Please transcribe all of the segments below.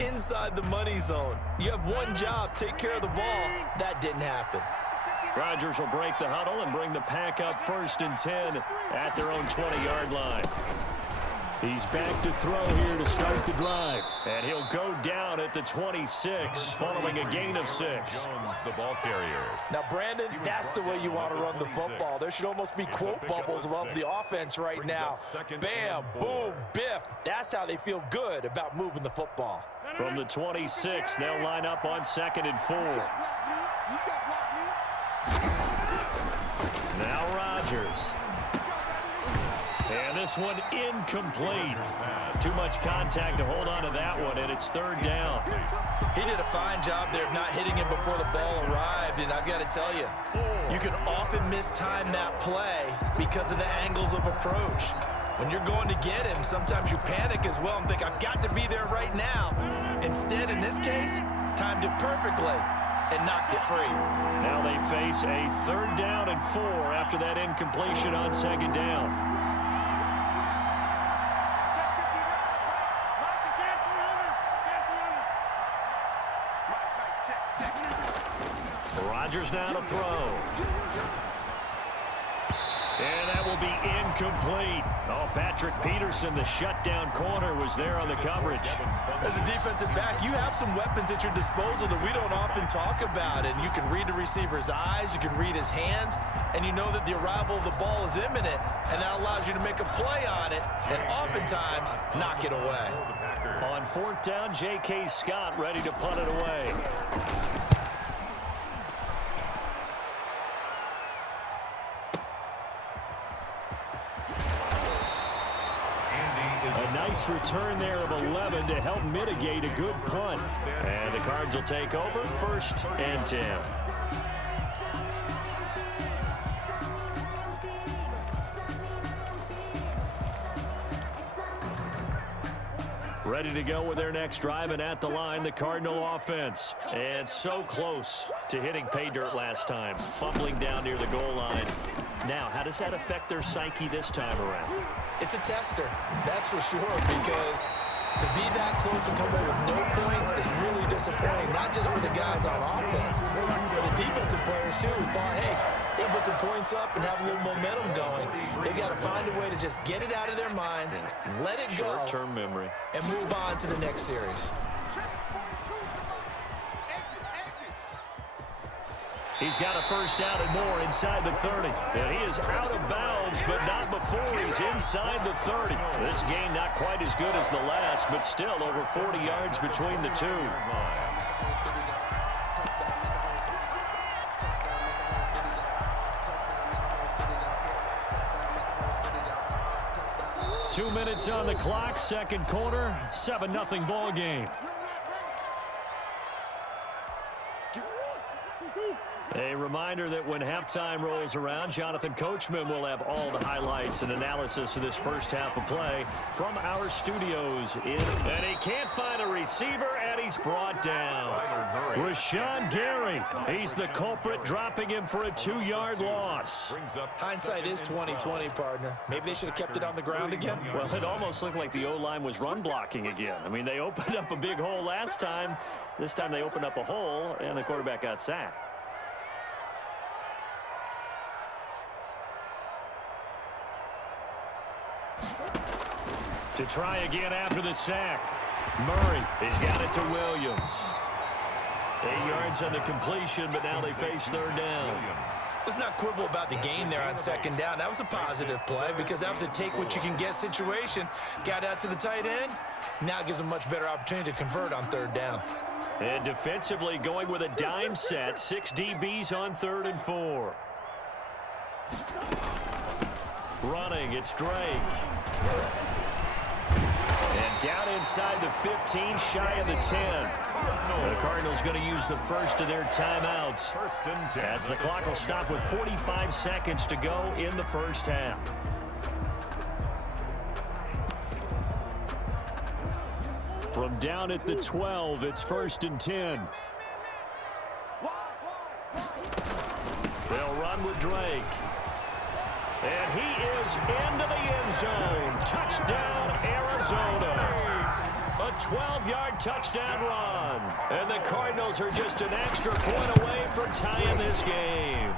inside the money zone. You have one job, take care of the ball. That didn't happen. Rodgers will break the huddle and bring the pack up 1st and 10 at their own 20-yard line. He's back to throw here to start the drive. And he'll go down at the 26 following a gain of 6. Jones, the ball carrier. Now, Brandon, that's the way you want to run the football. There should almost be quote bubbles above the offense right now. Bam, boom, biff. That's how they feel good about moving the football. From the 26, they'll line up on 2nd and 4. Now Rodgers. And this one incomplete. Too much contact to hold on to that one, and it's 3rd down. He did a fine job there of not hitting him before the ball arrived, and I've got to tell you, you can often mistime that play because of the angles of approach. When you're going to get him, sometimes you panic as well and think, I've got to be there right now. Instead, in this case, timed it perfectly and knocked it free. Now they face a 3rd down and 4 after that incompletion on 2nd down. Rodgers now to throw. And that will be incomplete. Oh, Patrick Peterson, the shutdown corner, was there on the coverage. As a defensive back, you have some weapons at your disposal that we don't often talk about. And you can read the receiver's eyes, you can read his hands, and you know that the arrival of the ball is imminent, and that allows you to make a play on it and oftentimes knock it away. On 4th down, J.K. Scott ready to punt it away. A nice return there of 11 to help mitigate a good punt. And the Cards will take over 1st and 10. Ready to go with their next drive, and at the line, the Cardinal offense. And so close to hitting pay dirt last time, fumbling down near the goal line. Now, how does that affect their psyche this time around? It's a tester, that's for sure, because to be that close and come away with no points is really disappointing, not just for the guys on offense, but the defensive players, too, who thought, hey, they'll put some points up and have a little momentum going. They've got to find a way to just get it out of their minds, let it go, short-term memory, and move on to the next series. He's got a 1st down and more inside the 30. And he is out of bounds, but not before he's inside the 30. This game not quite as good as the last, but still over 40 yards between the two. 2 minutes on the clock, 2nd quarter, 7-0 ball game. A reminder that when halftime rolls around, Jonathan Coachman will have all the highlights and analysis of this first half of play from our studios. And he can't find a receiver, and he's brought down. Rashawn Gary, he's the culprit, dropping him for a 2-yard loss. Hindsight is 20/20, partner. Maybe they should have kept it on the ground again. Well, it almost looked like the O-line was run blocking again. I mean, they opened up a big hole last time. This time they opened up a hole, and the quarterback got sacked. To try again after the sack. Murray has got it to Williams. 8 yards on the completion, but now they face 3rd down. Let's not quibble about the gain there on 2nd down. That was a positive play because that was a take-what-you-can-get situation. Got out to the tight end. Now it gives them a much better opportunity to convert on 3rd down. And defensively going with a dime set. 6 DBs on 3rd and 4. Running, it's Drake. And down inside the 15, shy of the 10. The Cardinals going to use the first of their timeouts as the clock will stop with 45 seconds to go in the first half. From down at the 12, it's 1st and 10. They'll run with Drake. And he is into the end zone. Touchdown, Arizona. A 12-yard touchdown run. And the Cardinals are just an extra point away from tying this game.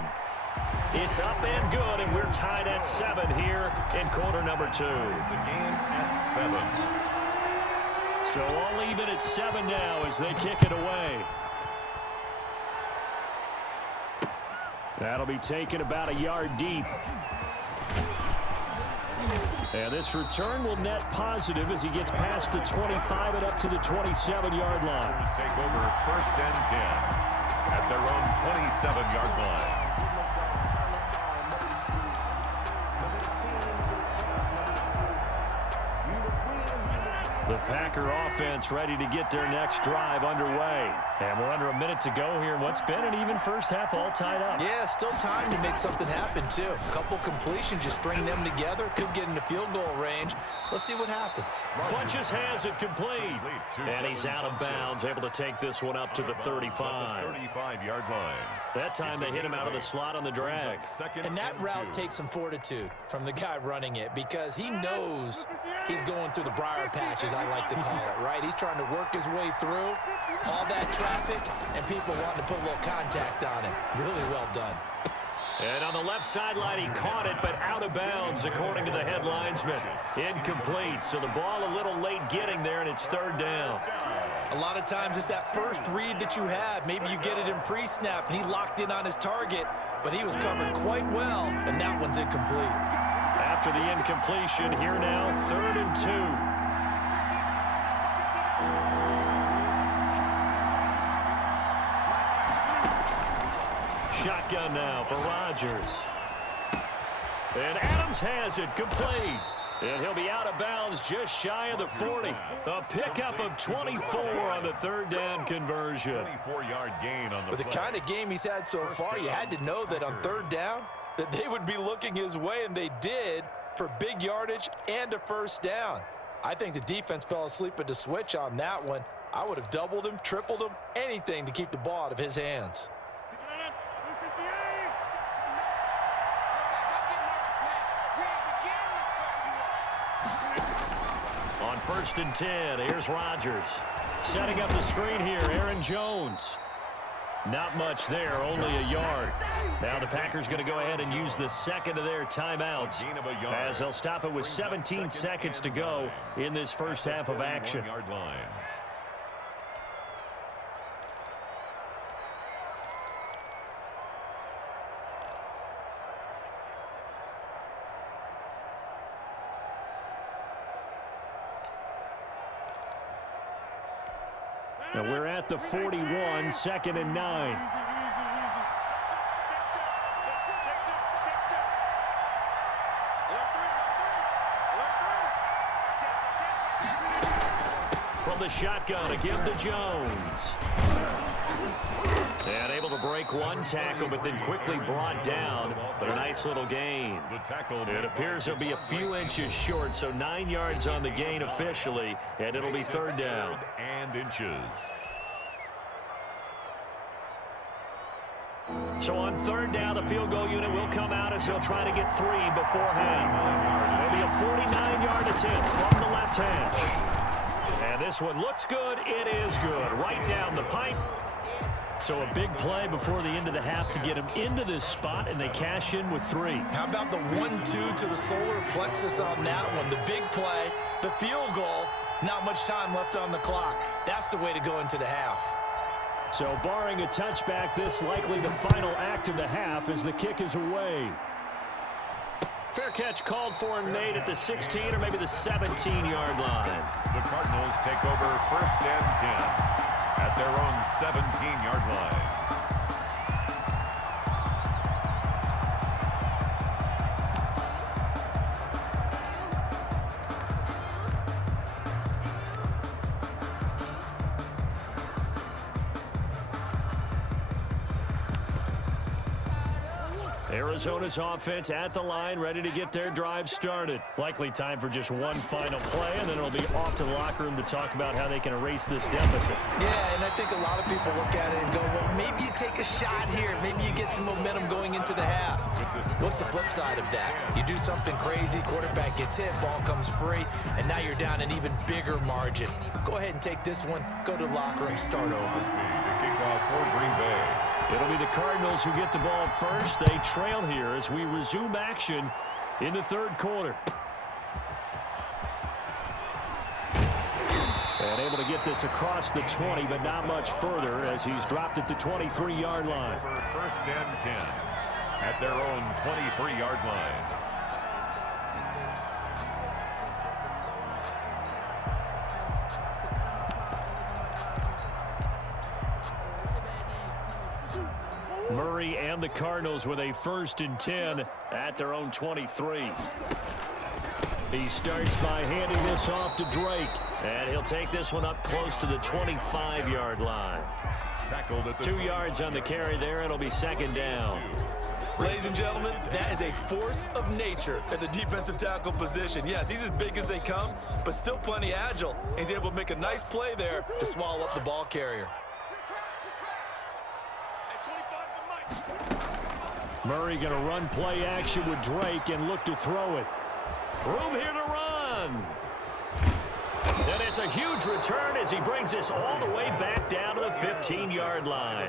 It's up and good, and we're tied at 7 here in quarter number 2. The game at 7. So all even at 7 now as they kick it away. That'll be taken about a yard deep. And this return will net positive as he gets past the 25 and up to the 27-yard line. Take over 1st and 10 at their own 27-yard line. The Packer offense ready to get their next drive underway. And we're under a minute to go here in what's been an even first half, all tied up. Yeah, still time to make something happen, too. A couple completions, just string them together. Could get into field goal range. Let's see what happens. Funches has it complete. And he's out of bounds, able to take this one up to the 35. 35-yard line. That time they hit him out of the slot on the drag. And that route takes some fortitude from the guy running it because he knows he's going through the briar patch, as I like to call it, right? He's trying to work his way through all that traffic and people wanting to put a little contact on it. Really well done. And on the left sideline, he caught it, but out of bounds, according to the head linesman. Incomplete, so the ball a little late getting there, and it's 3rd down. A lot of times it's that first read that you have. Maybe you get it in pre-snap, and he locked in on his target, but he was covered quite well, and that one's incomplete. After the incompletion, here now, 3rd and 2. Shotgun now for Rodgers. And Adams has it complete. And he'll be out of bounds just shy of the 40. A pickup of 24 on the 3rd down conversion. 24-yard gain on the With the kind of game he's had so far, you had to know that on 3rd down that they would be looking his way, and they did, for big yardage and a 1st down. I think the defense fell asleep at the switch on that one. I would have doubled him, tripled him, anything to keep the ball out of his hands. On 1st and 10, here's Rodgers. Setting up the screen here, Aaron Jones. Not much there, only a yard. Now the Packers going to go ahead and use the second of their timeouts as they'll stop it with 17 seconds to go in this first half of action. And we're at the 41, 2nd and 9. From the shotgun, again to Jones. And able to break one tackle, but then quickly brought down. But a nice little gain. It appears he'll be a few inches short, so 9 yards on the gain officially, and it'll be 3rd down. And inches. So on 3rd down, the field goal unit will come out as they'll try to get 3 before half. It'll be a 49-yard attempt from the left hash. And this one looks good. It is good. Right down the pipe. So a big play before the end of the half to get him into this spot, and they cash in with 3. How about the 1-2 to the solar plexus on that one? The big play, the field goal, not much time left on the clock. That's the way to go into the half. So barring a touchback, this likely the final act of the half as the kick is away. Fair catch called for and made at the 16 or maybe the 17-yard line. The Cardinals take over 1st and 10 at their own 17-yard line. Arizona's offense at the line, ready to get their drive started. Likely time for just one final play, and then it'll be off to the locker room to talk about how they can erase this deficit. Yeah, and I think a lot of people look at it and go, well, maybe you take a shot here. Maybe you get some momentum going into the half. What's the flip side of that? You do something crazy, quarterback gets hit, ball comes free, and now you're down an even bigger margin. Go ahead and take this one, go to the locker room, start over. The kickoff for Green Bay. It'll be the Cardinals who get the ball first. They trail here as we resume action in the third quarter. And able to get this across the 20, but not much further as he's dropped it to 23-yard line. First and 10 at their own 23-yard line. Murray and the Cardinals with a 1st and 10 at their own 23. He starts by handing this off to Drake, and he'll take this one up close to the 25-yard line. Tackled at the 2 yards on the carry there. It'll be 2nd down. Ladies and gentlemen, that is a force of nature at the defensive tackle position. Yes, he's as big as they come, but still plenty agile. He's able to make a nice play there to swallow up the ball carrier. Murray going to run play action with Drake and look to throw it. Room here to run. And it's a huge return as he brings this all the way back down to the 15-yard line.